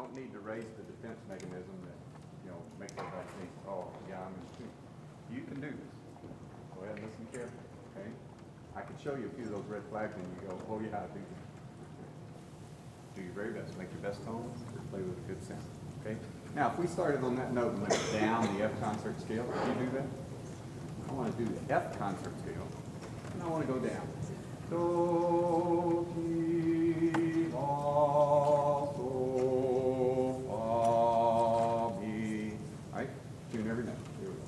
don't need to raise the defense mechanism that, makes everybody think, oh, yeah, I'm in tune. You can do this. Go ahead and listen carefully, okay? I can show you a few of those red flags and you go, oh, yeah, I do this. Do your very best. Make your best tones. Play with a good sound, okay? Now, if we started on that note and went down the F concert scale, can you do that? I want to do the F concert scale, and I want to go down. Do, mi, la, sol, fa, mi. All right? Tune every note. Here we go.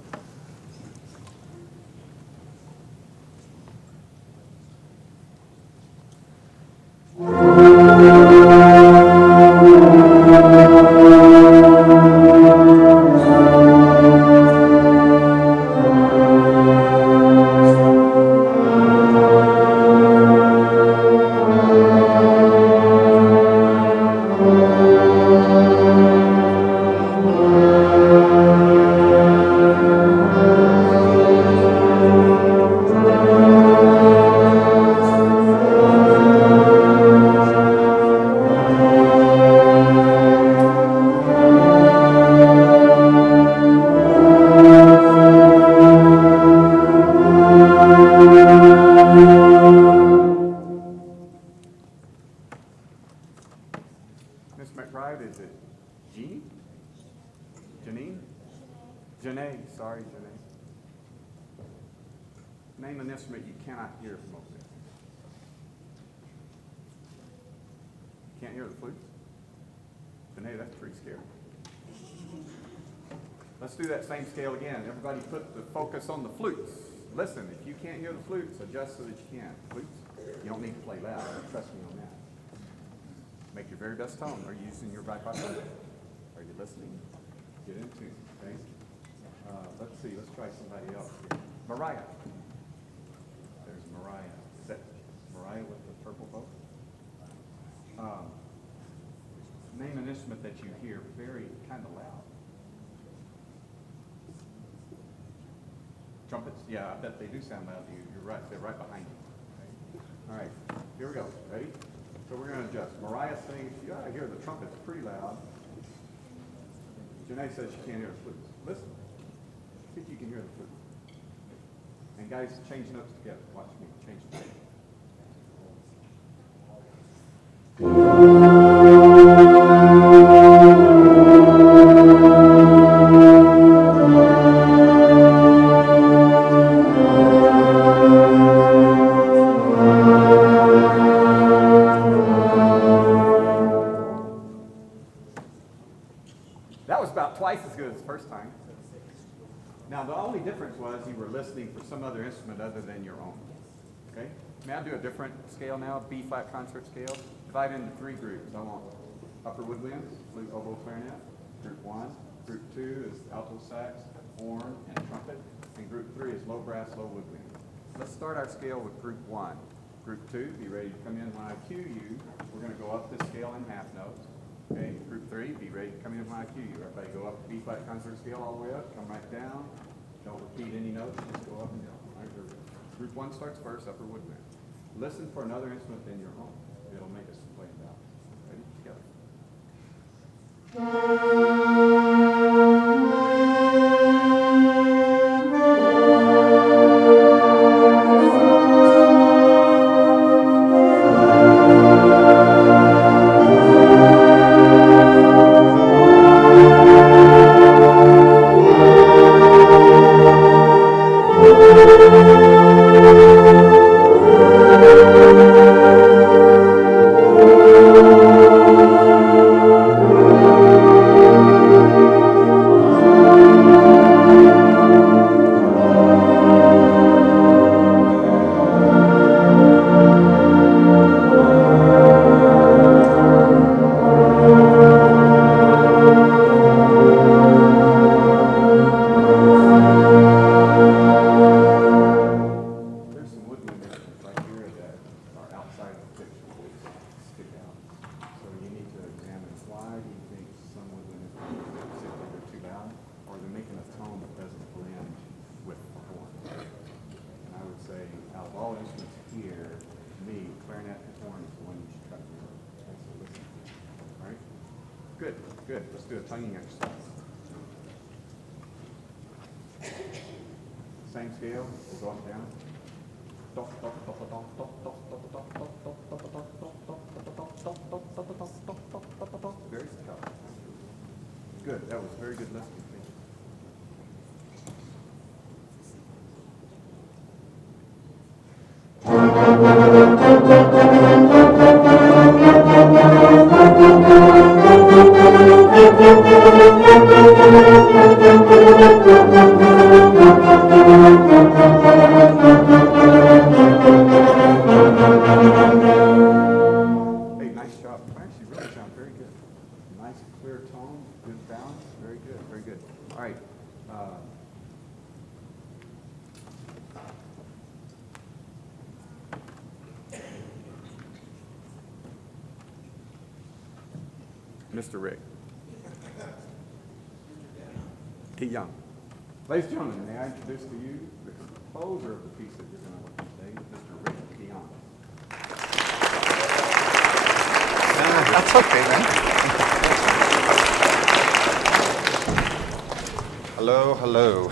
Name an instrument you cannot hear from over there. Can't hear the flute? Janae, that's pretty scary. Let's do that same scale again. Everybody put the focus on the flutes. Listen, if you can't hear the flutes, adjust so that you can. Flutes, you don't need to play loud. Trust me on that. Make your very best tone. Are you using your right button? Are you listening? Get in tune, okay? Let's see. Let's try somebody else here. Mariah. There's Mariah. Is that Mariah with the purple bow? Name an instrument that you hear very kind of loud. Trumpets? Yeah, I bet they do sound loud to you. You're right. They're right behind you. Okay? All right. Here we go. Ready? So we're going to adjust. Mariah sings. You ought to hear the trumpets pretty loud. Janae says she can't hear the flutes. Listen. See if you can hear the flute. And guys, change notes together. Watch me. Change notes. That was about twice as good as the first time. Now, the only difference was you were listening for some other instrument other than your own. Okay? May I do a different scale now, B-flat concert scale? Divide into 3 groups. I want upper woodwinds, flute, oboe, clarinet. Group 1. Group 2 is alto sax, horn, and trumpet. And group 3 is low brass, low woodwind. Let's start our scale with group 1. Group 2, be ready to come in when I cue you. We're going to go up this scale in half notes. Okay, group 3, be ready to come in when I cue you. Everybody go up the B-flat concert scale all the way up, come right down. Don't repeat any notes, just go up and down. All right, group 1 starts first, upper woodwind. Listen for another instrument than your own. It'll make us play it out. Ready? Together. Good, good. Let's do a tonguing exercise. Same scale, we'll go up and down. Very tough. Good, that was very good listening. Thank you. Hey, nice job. Pikes, you really sound very good. Nice, clear tone, good balance. Very good, very good. All right. Mr. Rick. DeJonge. Ladies and gentlemen, may I introduce to you the composer of the piece that you're going to work with today, Mr. Rick DeJonge. That's okay, man. Hello, hello.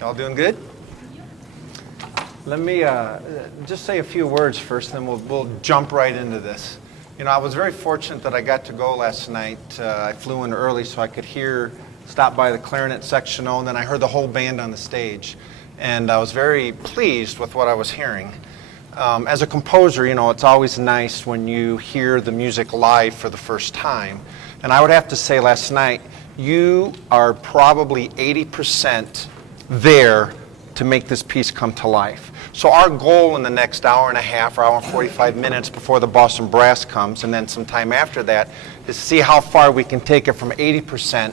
Y'all doing good? Let me just say a few words first, then we'll jump right into this. You know, I was very fortunate that I got to go last night. I flew in early so I could stop by the clarinet sectional, and then I heard the whole band on the stage. And I was very pleased with what I was hearing. As a composer, you know, it's always nice when you hear the music live for the first time. And I would have to say last night, you are probably 80% there to make this piece come to life. So our goal in the next hour and a half or hour and 45 minutes before the Boston Brass comes, and then some time after that, is see how far we can take it from 80%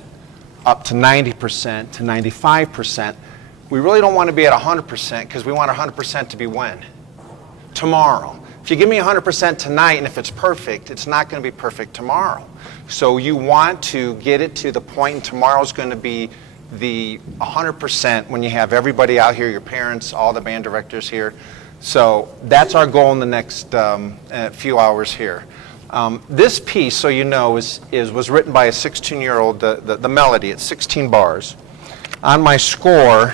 up to 90% to 95%. We really don't want to be at 100% because we want 100% to be when? Tomorrow. If you give me 100% tonight and if it's perfect, it's not going to be perfect tomorrow. So you want to get it to the point, and tomorrow's going to be the 100% when you have everybody out here, your parents, all the band directors here. So that's our goal in the next few hours here. This piece, so you know, was written by a 16-year-old, the melody. It's 16 bars. On my score,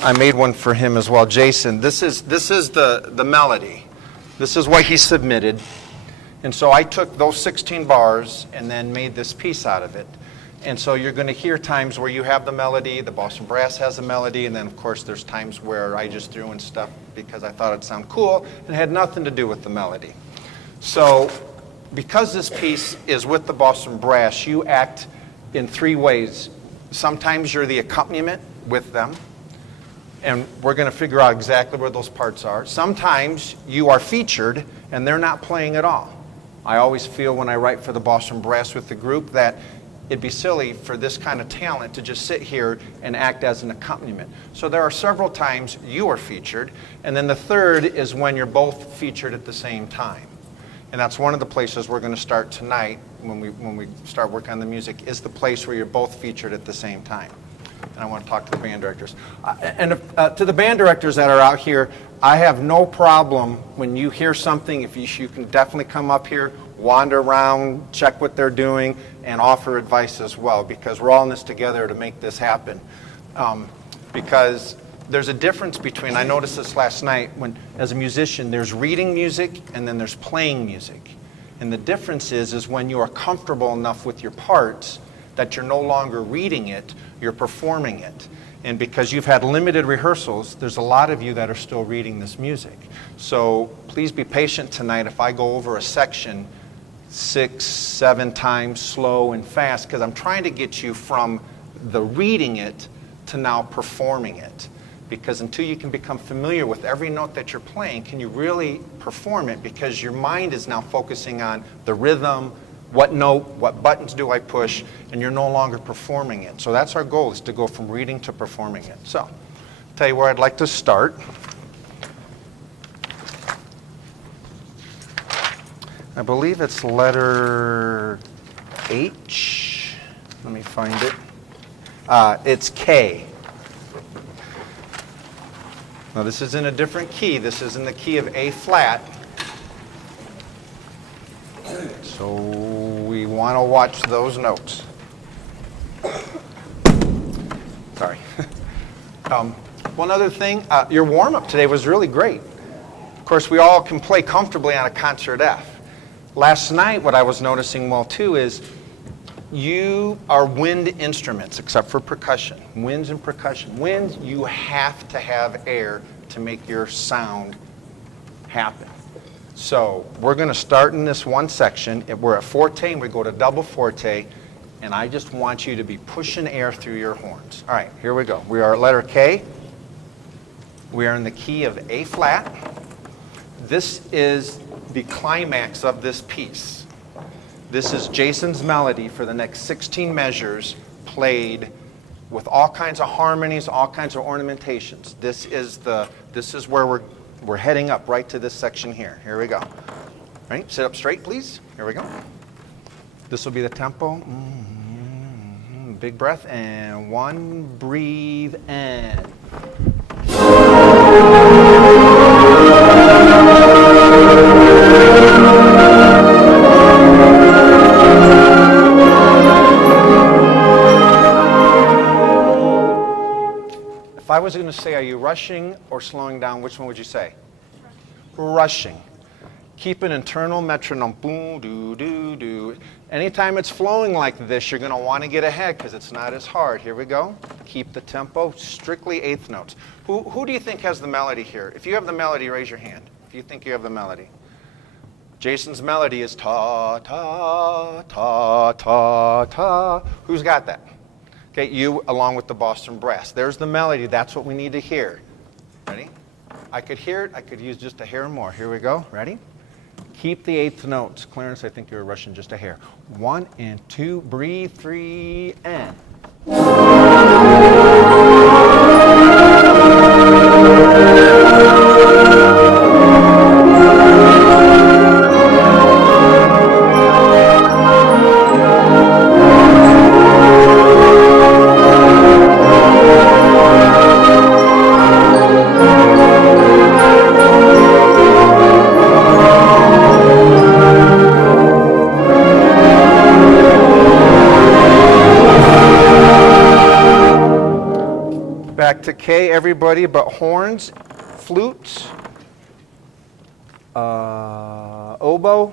I made one for him as well, Jayson. This is the melody. This is what he submitted. And so I took those 16 bars and then made this piece out of it. And so you're going to hear times where you have the melody, the Boston Brass has a melody, and then of course there's times where I just threw in stuff because I thought it'd sound cool and it had nothing to do with the melody. So because this piece is with the Boston Brass, you act in three ways. Sometimes you're the accompaniment with them, and we're going to figure out exactly where those parts are. Sometimes you are featured and they're not playing at all. I always feel when I write for the Boston Brass with the group that it'd be silly for this kind of talent to just sit here and act as an accompaniment. So there are several times you are featured, and then the third is when you're both featured at the same time. And that's one of the places we're going to start tonight when we start working on the music, is the place where you're both featured at the same time. And I want to talk to the band directors. To the band directors that are out here, I have no problem when you hear something, if you can definitely come up here, wander around, check what they're doing, and offer advice as well, because we're all in this together to make this happen. Because there's a difference between, I noticed this last night, when as a musician, there's reading music and then there's playing music. And the difference is when you are comfortable enough with your parts that you're no longer reading it, you're performing it. And because you've had limited rehearsals, there's a lot of you that are still reading this music. So please be patient tonight if I go over a section 6, 7 times slow and fast, because I'm trying to get you from the reading it to now performing it. Because until you can become familiar with every note that you're playing, can you really perform it? Because your mind is now focusing on the rhythm, what note, what buttons do I push, and you're no longer performing it. So that's our goal, is to go from reading to performing it. So, I'll tell you where I'd like to start. I believe it's letter H. Let me find it. It's K. Now this is in a different key. This is in the key of A flat. So we want to watch those notes. Sorry. One other thing, your warm-up today was really great. Of course, we all can play comfortably on a concert F. Last night, what I was noticing well, too, is you are wind instruments, except for percussion. Winds and percussion. Winds, you have to have air to make your sound happen. So we're going to start in this one section. We're at forte, and we go to double forte, and I just want you to be pushing air through your horns. All right, here we go. We are at letter K. We are in the key of A flat. This is the climax of this piece. This is Jayson's melody for the next 16 measures, played with all kinds of harmonies, all kinds of ornamentations. This is where we're heading up right to this section here. Here we go. Right? Sit up straight, please. Here we go. This will be the tempo. Big breath, and one, breathe, and. If I was going to say, are you rushing or slowing down, which one would you say? Rushing. Keep an internal metronome. Boom, doo, doo, doo. Anytime it's flowing like this, you're going to want to get ahead because it's not as hard. Here we go. Keep the tempo. Strictly eighth notes. Who do you think has the melody here? If you have the melody, raise your hand. If you think you have the melody. Jayson's melody is ta, ta, ta, ta, ta. Who's got that? Okay, you along with the Boston Brass. There's the melody. That's what we need to hear. Ready? I could hear it. I could use just a hair more. Here we go. Ready? Keep the eighth notes. Clarence, I think you were rushing just a hair. 1 and 2, breathe, 3, and. Back to K, everybody but horns, flutes, oboe,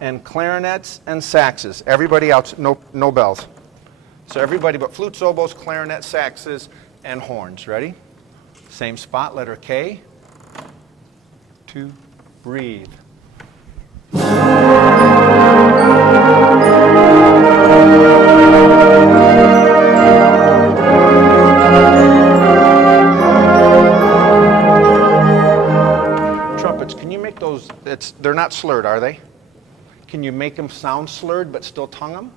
and clarinets and saxes. Everybody else, no bells. So everybody but flutes, oboes, clarinets, saxes, and horns. Ready? Same spot, letter K. 2, breathe. They're not slurred, are they? Can you make them sound slurred but still tongue them?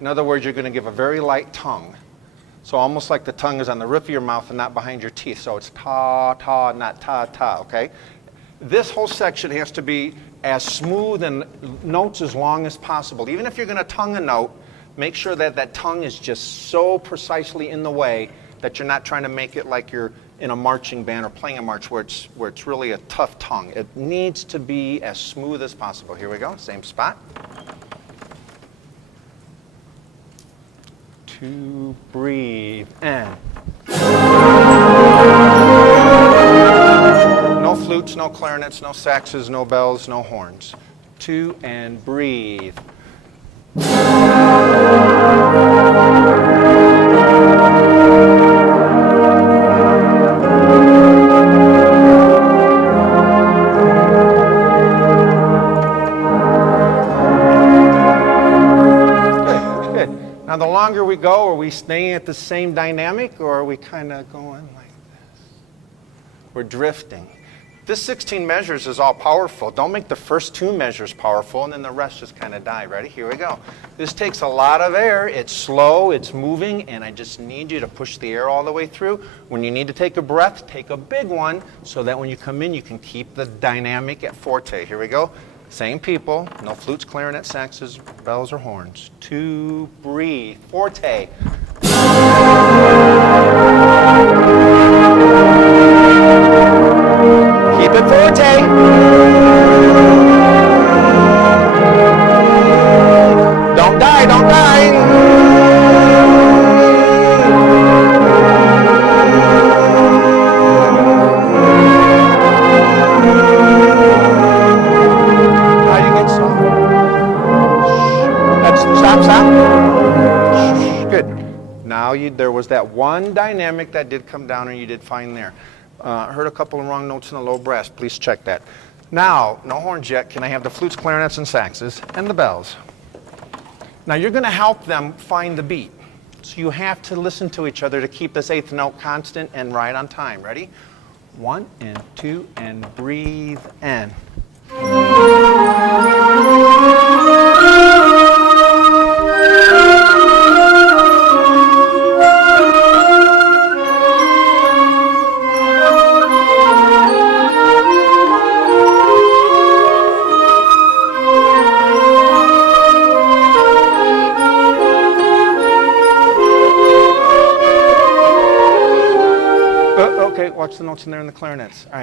In other words, you're going to give a very light tongue. So almost like the tongue is on the roof of your mouth and not behind your teeth. So it's ta, ta, not ta, ta, okay? This whole section has to be as smooth and notes as long as possible. Even if you're going to tongue a note, make sure that that tongue is just so precisely in the way that you're not trying to make it like you're in a marching band or playing a march where it's really a tough tongue. It needs to be as smooth as possible. Here we go, same spot. 2, breathe, and. No flutes, no clarinets, no saxes, no bells, no horns. 2, and breathe. Now, the longer we go, are we staying at the same dynamic, or are we kind of going like this? We're drifting. This 16 measures is all powerful. Don't make the first 2 measures powerful, and then the rest just kind of die. Ready? Here we go. This takes a lot of air. It's slow, it's moving, and I just need you to push the air all the way through. When you need to take a breath, take a big one, so that when you come in, you can keep the dynamic at forte. Here we go. Same people, no flutes, clarinets, saxes, bells, or horns. 2, breathe, forte. Keep it forte. Don't die, don't die. How do you get soft? That's, stop. Good. Now there was that one dynamic that did come down and you did fine there. Heard a couple of wrong notes in the low brass. Please check that. Now, no horns yet. Can I have the flutes, clarinets, and saxes, and the bells? Now you're going to help them find the beat. So you have to listen to each other to keep this eighth note constant and right on time. Ready? 1 and 2 and breathe in. Okay, watch the notes in there in the clarinets. All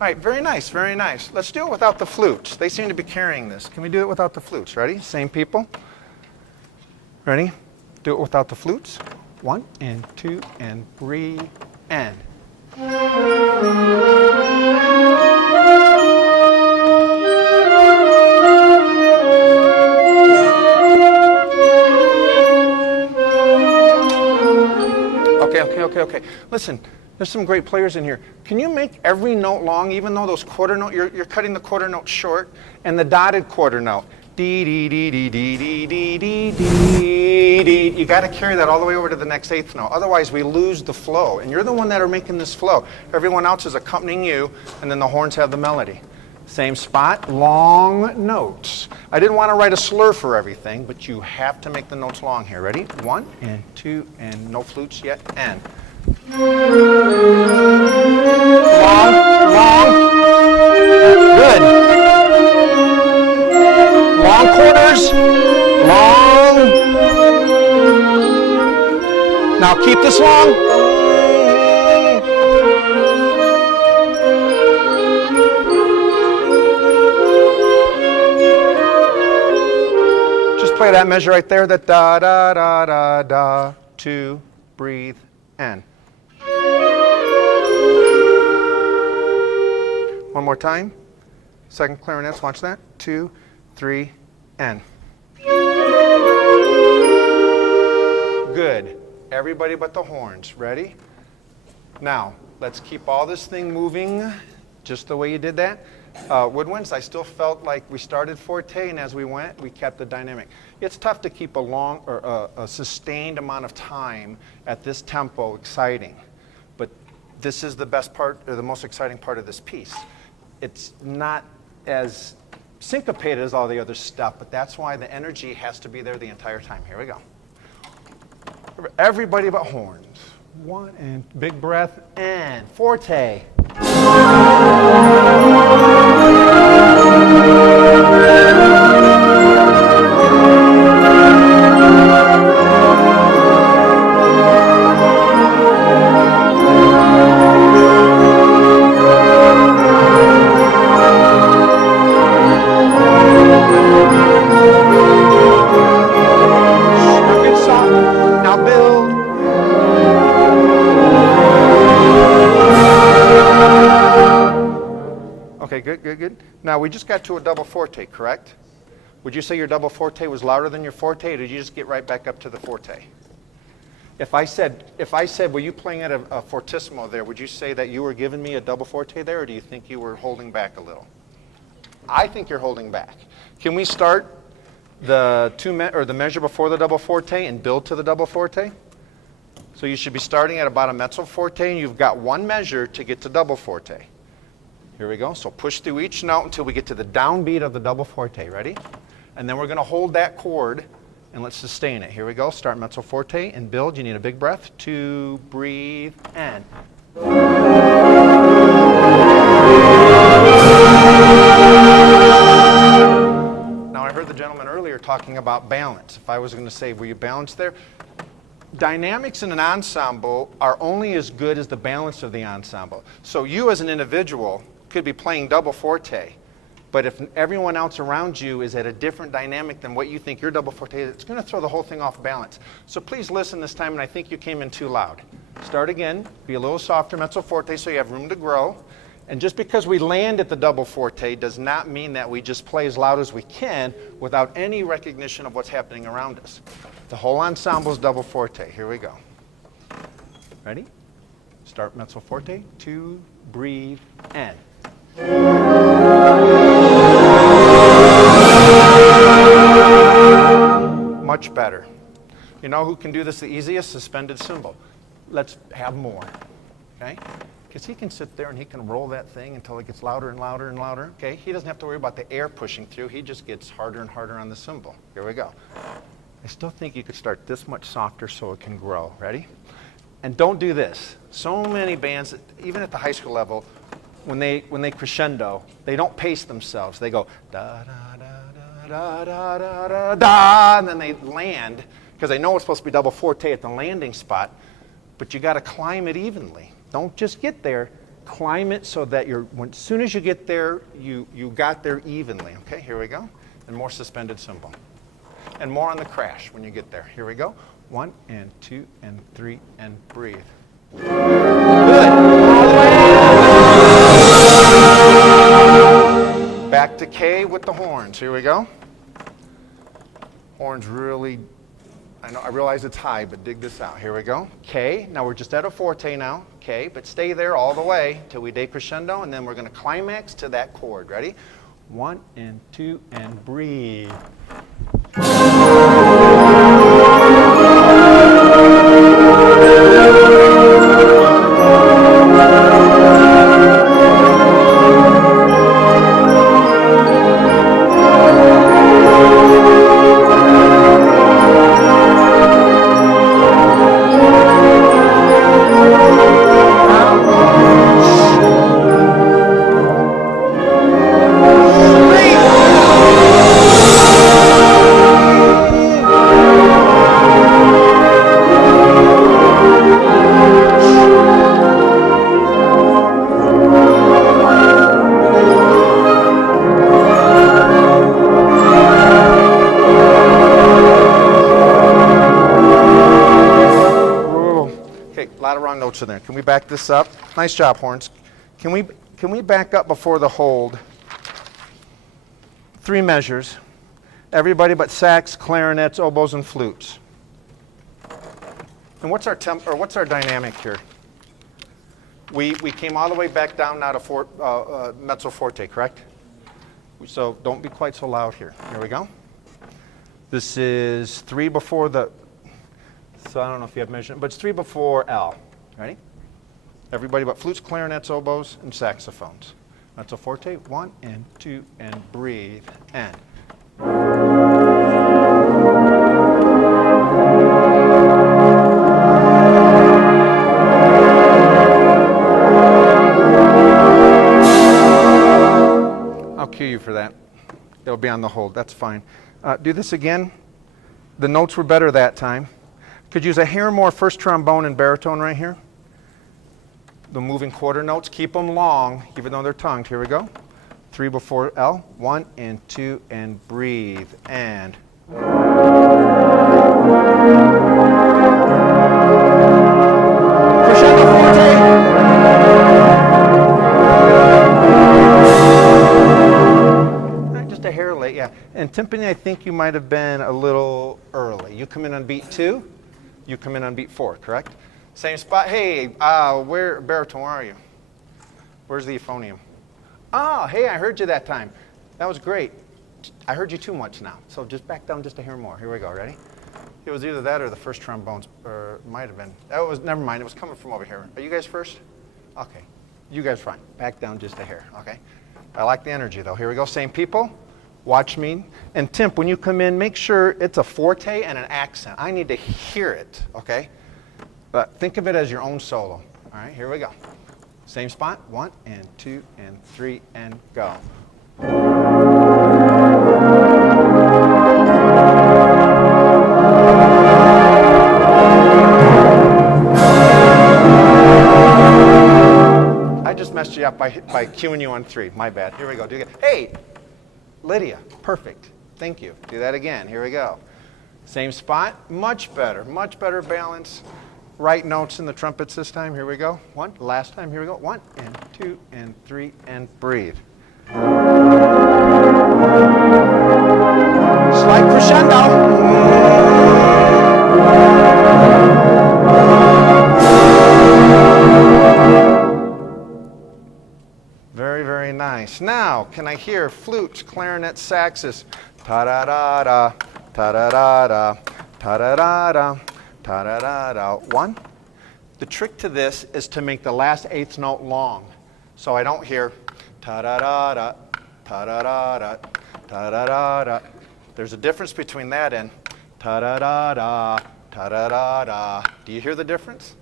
right, very nice, very nice. Let's do it without the flutes. They seem to be carrying this. Can we do it without the flutes? Ready? Same people. Ready? Do it without the flutes. 1 and 2 and breathe in. Okay. Listen, there's some great players in here. Can you make every note long, even though those quarter note, you're cutting the quarter note short, and the dotted quarter note. Dee, dee, dee, dee, dee, dee, dee, dee, dee, dee. You got to carry that all the way over to the next eighth note. Otherwise, we lose the flow. And you're the one that are making this flow. Everyone else is accompanying you, and then the horns have the melody. Same spot, long notes. I didn't want to write a slur for everything, but you have to make the notes long here. Ready? 1 and 2 and no flutes yet, and. Long. Good. Long quarters. Long. Now keep this long. Just play that measure right there, that da da da da da, 2, breathe, and. One more time. Second clarinets, watch that. 2, 3, and. Good. Everybody but the horns. Ready? Now, let's keep all this thing moving just the way you did that. Woodwinds, I still felt like we started forte, and as we went, we kept the dynamic. It's tough to keep a long or a sustained amount of time at this tempo exciting, but this is the best part, or the most exciting part of this piece. It's not as syncopated as all the other stuff, but that's why the energy has to be there the entire time. Here we go. Everybody but horns. 1 and big breath, and forte. Good. Now, we just got to a double forte, correct? Would you say your double forte was louder than your forte, or did you just get right back up to the forte? If I said, were you playing at a fortissimo there, would you say that you were giving me a double forte there, or do you think you were holding back a little? I think you're holding back. Can we start the measure before the double forte and build to the double forte? So you should be starting at about a mezzo forte, and you've got one measure to get to double forte. Here we go. So push through each note until we get to the downbeat of the double forte. Ready? And then we're going to hold that chord and let's sustain it. Here we go. Start mezzo forte and build. You need a big breath. 2, breathe, and. Now I heard the gentleman earlier talking about balance. If I was going to say, were you balanced there? Dynamics in an ensemble are only as good as the balance of the ensemble. So you as an individual could be playing double forte, but if everyone else around you is at a different dynamic than what you think your double forte is, it's going to throw the whole thing off balance. So please listen this time, and I think you came in too loud. Start again, be a little softer mezzo forte so you have room to grow. And just because we land at the double forte does not mean that we just play as loud as we can without any recognition of what's happening around us. The whole ensemble is double forte. Here we go. Ready? Start mezzo forte, 2, breathe, and. Much better. You know who can do this the easiest? Suspended cymbal. Let's have more, okay? Because he can sit there and he can roll that thing until it gets louder and louder and louder, okay? He doesn't have to worry about the air pushing through. He just gets harder and harder on the cymbal. Here we go. I still think you could start this much softer so it can grow. Ready? And don't do this. So many bands, even at the high school level, when they crescendo, they don't pace themselves. They go da da da da da da da da, and then they land because they know it's supposed to be double forte at the landing spot, but you got to climb it evenly. Don't just get there. Climb it so that as soon as you get there, you got there evenly. Okay, here we go. And more suspended cymbal. And more on the crash when you get there. Here we go. 1 and 2 and 3 and breathe. Good. Back to K with the horns. Here we go. Horns really, I realize it's high, but dig this out. Here we go. K. Now we're just at a forte now. K, but stay there all the way till we decrescendo, and then we're going to climax to that chord. Ready? 1 and 2 and breathe. Notes in there. Can we back this up? Nice job, horns. Can we back up before the hold? 3 measures. Everybody but sax, clarinets, oboes, and flutes. And what's our dynamic here? We came all the way back down now to mezzo forte, correct? So don't be quite so loud here. Here we go. This is 3 before the. So I don't know if you have measurement, but it's 3 before L. Ready? Everybody but flutes, clarinets, oboes, and saxophones. Mezzo forte, 1 and 2 and breathe, and. I'll cue you for that. It'll be on the hold, that's fine. Do this again. The notes were better that time. Could use a hair more first trombone and baritone right here. The moving quarter notes, keep them long, even though they're tongued. Here we go. 3 before L. 1 and 2 and breathe. And. Crescendo forte. Just a hair late, yeah. And timpani, I think you might have been a little early. You come in on beat 2. You come in on beat 4, correct? Same spot. Hey, where, baritone, where are you? Where's the euphonium? Oh, hey, I heard you that time. That was great. I heard you too much now. So just back down just a hair more. Here we go. Ready? It was either that or the first trombones, or might have been. That was, never mind. It was coming from over here. Are you guys first? Okay. You guys fine. Back down just a hair. Okay. I like the energy though. Here we go. Same people. Watch me. And Timp, when you come in, make sure it's a forte and an accent. I need to hear it. Okay. But think of it as your own solo. All right, here we go. Same spot. 1 and 2 and 3 and go. by cueing you on 3. My bad. Here we go. Do it again. Hey, Lydia. Perfect. Thank you. Do that again. Here we go. Same spot. Much better balance. Right notes in the trumpets this time. Here we go. 1. Last time. Here we go. 1 and 2 and 3 and breathe. Slight crescendo. Very, very nice. Now, can I hear flutes, clarinets, saxes? Ta-da-da-da, ta-da-da-da, ta-da-da-da, ta-da-da-da. 1. The trick to this is to make the last 8th note long. So I don't hear ta-da-da-da, ta-da-da-da, ta-da-da-da. There's a difference between that and ta-da-da-da, ta-da-da-da. Do you hear the difference?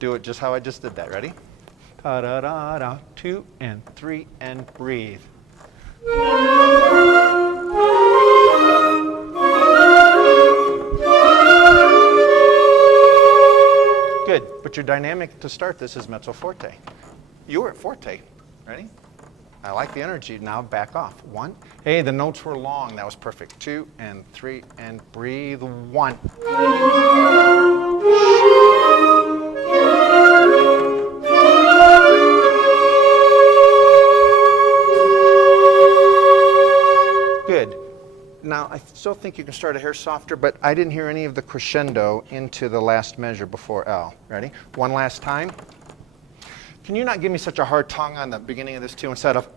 Do it just how I just did that. Ready? Ta-da-da-da. 2 and 3 and breathe. Good, but your dynamic to start this is mezzo forte. You were at forte. Ready? I like the energy. Now back off. 1. Hey, the notes were long. That was perfect. 2 and 3 and breathe. 1. Good. Now, I still think you can start a hair softer, but I didn't hear any of the crescendo into the last measure before L. Ready? 1 last time. Can you not give me such a hard tongue on the beginning of this too, instead of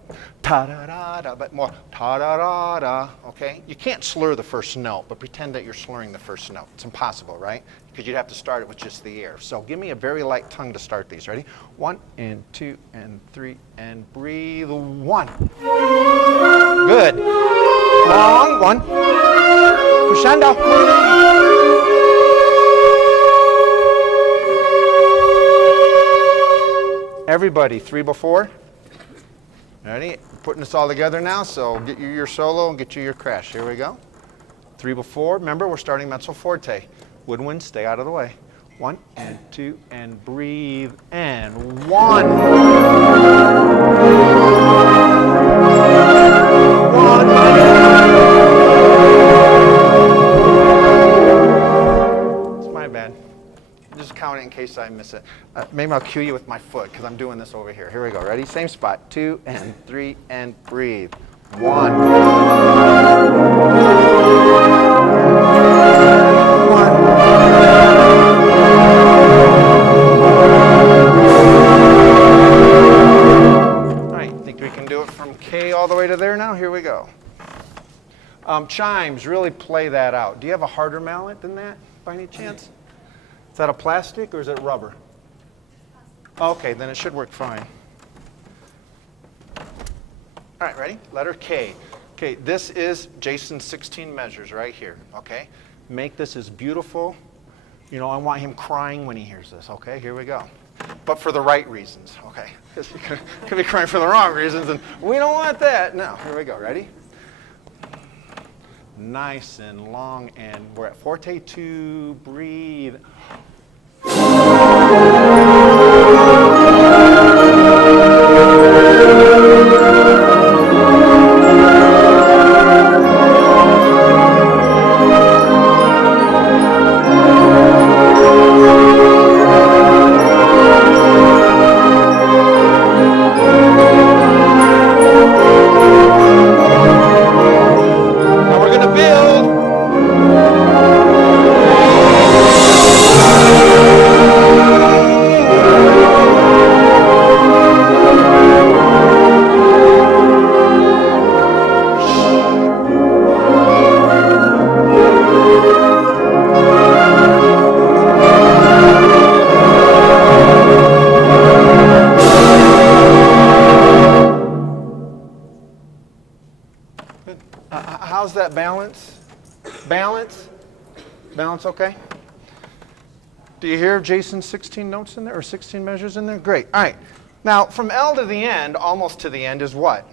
ta-da-da-da, but more ta-da-da-da, okay? You can't slur the first note, but pretend that you're slurring the first note. It's impossible, right? Because you'd have to start it with just the air. So give me a very light tongue to start these. Ready? 1 and 2 and 3 and breathe. 1. Good. Long. 1. Crescendo. Everybody, 3 before. Ready? Putting this all together now, so get you your solo and get you your crash. Here we go. 3 before. Remember, we're starting mezzo forte. Woodwind, stay out of the way. 1 and 2 and breathe and 1. 1. It's my bad. Just count it in case I miss it. Maybe I'll cue you with my foot because I'm doing this over here. Here we go. Ready? Same spot. 2 and 3 and breathe. 1. 1. All right. Think we can do it from K all the way to there now? Here we go. Chimes, really play that out. Do you have a harder mallet than that by any chance? Is that a plastic or is it rubber? Okay, then it should work fine. All right, ready? Letter K. Okay, this is Jayson's 16 measures right here, okay? Make this as beautiful. You know, I want him crying when he hears this, okay? Here we go. But for the right reasons, okay? Because he could be crying for the wrong reasons, and we don't want that. No, here we go. Ready? Nice and long, and we're at forte 2. Breathe. How's that balance? Balance? Balance okay? Do you hear Jayson's 16 notes in there, or 16 measures in there? Great. All right. Now, from L to the end, almost to the end, is what?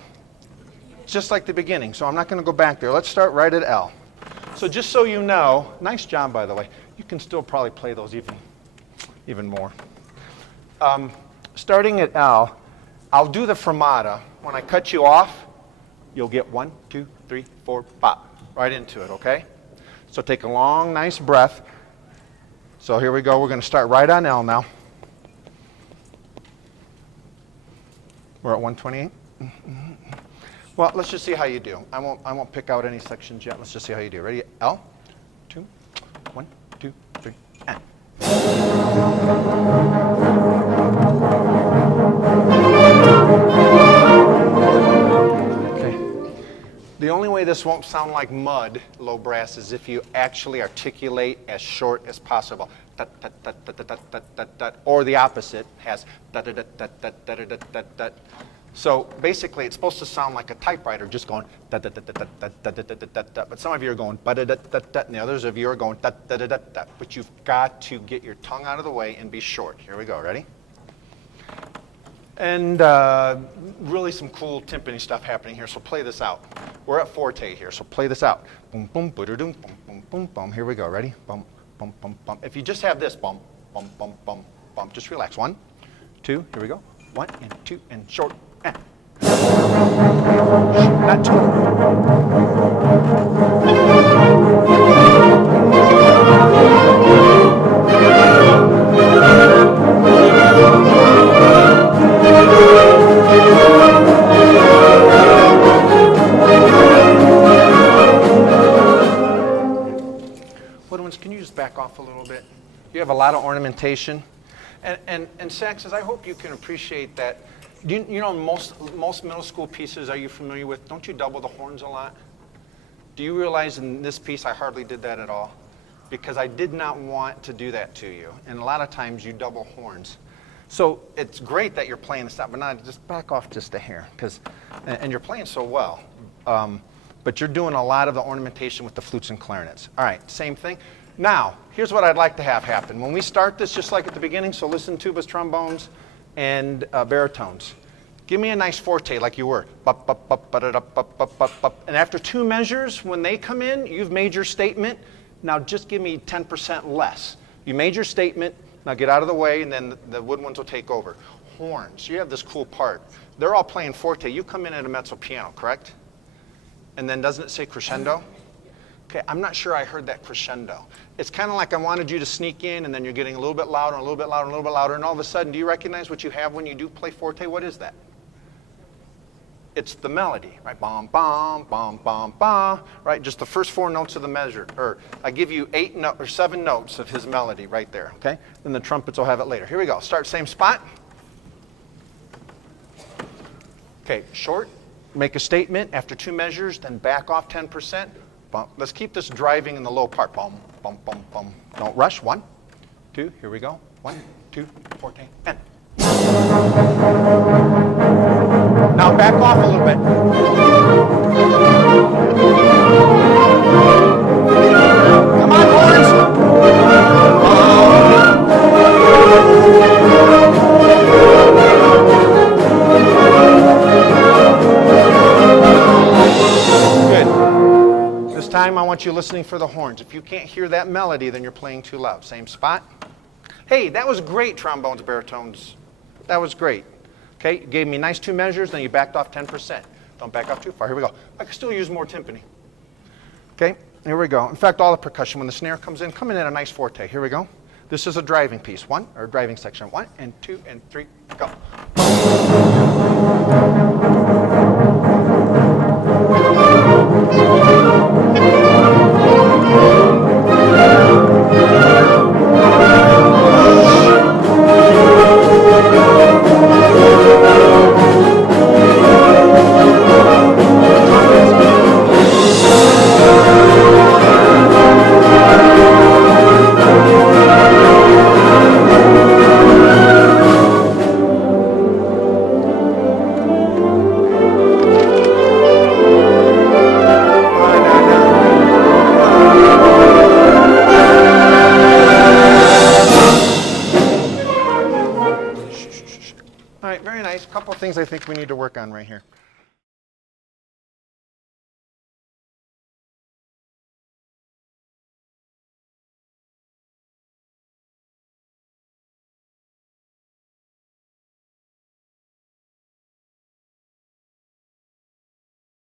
Just like the beginning. So I'm not going to go back there. Let's start right at L. So just so you know, nice job, by the way. You can still probably play those even more. Starting at L, I'll do the fermata. When I cut you off, you'll get 1, 2, 3, 4, pop. Right into it, okay? So take a long, nice breath. So here we go. We're going to start right on L now. We're at 128. Well, let's just see how you do. I won't pick out any sections yet. Let's just see how you do. Ready? L, 2, 1, 2, 3, and. Okay. The only way this won't sound like mud, low brass, is if you actually articulate as short as possible. Or the opposite has. So basically, it's supposed to sound like a typewriter, just going da da da da da da da da da da. But some of you are going ba da da da da, and the others of you are going da da da da da. But you've got to get your tongue out of the way and be short. Here we go. Ready? And really some cool timpani stuff happening here. So play this out. We're at forte here. So play this out. Boom boom boom boom boom boom boom. Here we go. Ready? Bum bum bum bum. If you just have this bum bum bum bum bum, just relax. 1, 2. Here we go. 1 and 2 and short. Not 2. Woodwinds, can you just back off a little bit? You have a lot of ornamentation. And saxes, I hope you can appreciate that. You know, most middle school pieces, are you familiar with, don't you double the horns a lot? Do you realize in this piece I hardly did that at all? Because I did not want to do that to you. And a lot of times you double horns. So it's great that you're playing this out, but not just back off just a hair. And you're playing so well. But you're doing a lot of the ornamentation with the flutes and clarinets. All right, same thing. Now, here's what I'd like to have happen. When we start this, just like at the beginning, so listen, tubas, trombones, and baritones. Give me a nice forte like you were. Bup, bup, bup, ba-da-da, bup, bup, bup, bup. And after 2 measures, when they come in, you've made your statement. Now just give me 10% less. You made your statement. Now get out of the way, and then the woodwinds will take over. Horns. You have this cool part. They're all playing forte. You come in at a mezzo piano, correct? And then doesn't it say crescendo? Okay, I'm not sure I heard that crescendo. It's kind of like I wanted you to sneak in, and then you're getting a little bit louder, and a little bit louder, and a little bit louder, and all of a sudden, do you recognize what you have when you do play forte? What is that? It's the melody, right? Bom, bom, bom, bom, bom, right? Just the first 4 notes of the measure. Or I give you 7 notes of his melody right there, okay? Then the trumpets will have it later. Here we go. Start same spot. Okay, short. Make a statement after 2 measures, then back off 10%. Bum. Let's keep this driving in the low part. Bum, bum, bum, bum. Don't rush. 1, 2. Here we go. 1, 2, forte, and. Now back off a little bit. Come on, horns. Good. This time I want you listening for the horns. If you can't hear that melody, then you're playing too loud. Same spot. Hey, that was great, trombones, baritones. That was great. Okay, you gave me nice 2 measures, then you backed off 10%. Don't back off too far. Here we go. I can still use more timpani. Okay, here we go. In fact, all the percussion, when the snare comes in, come in at a nice forte. Here we go. This is a driving piece. 1, or driving section. 1 and 2 and 3, go. I think we need to work on right here.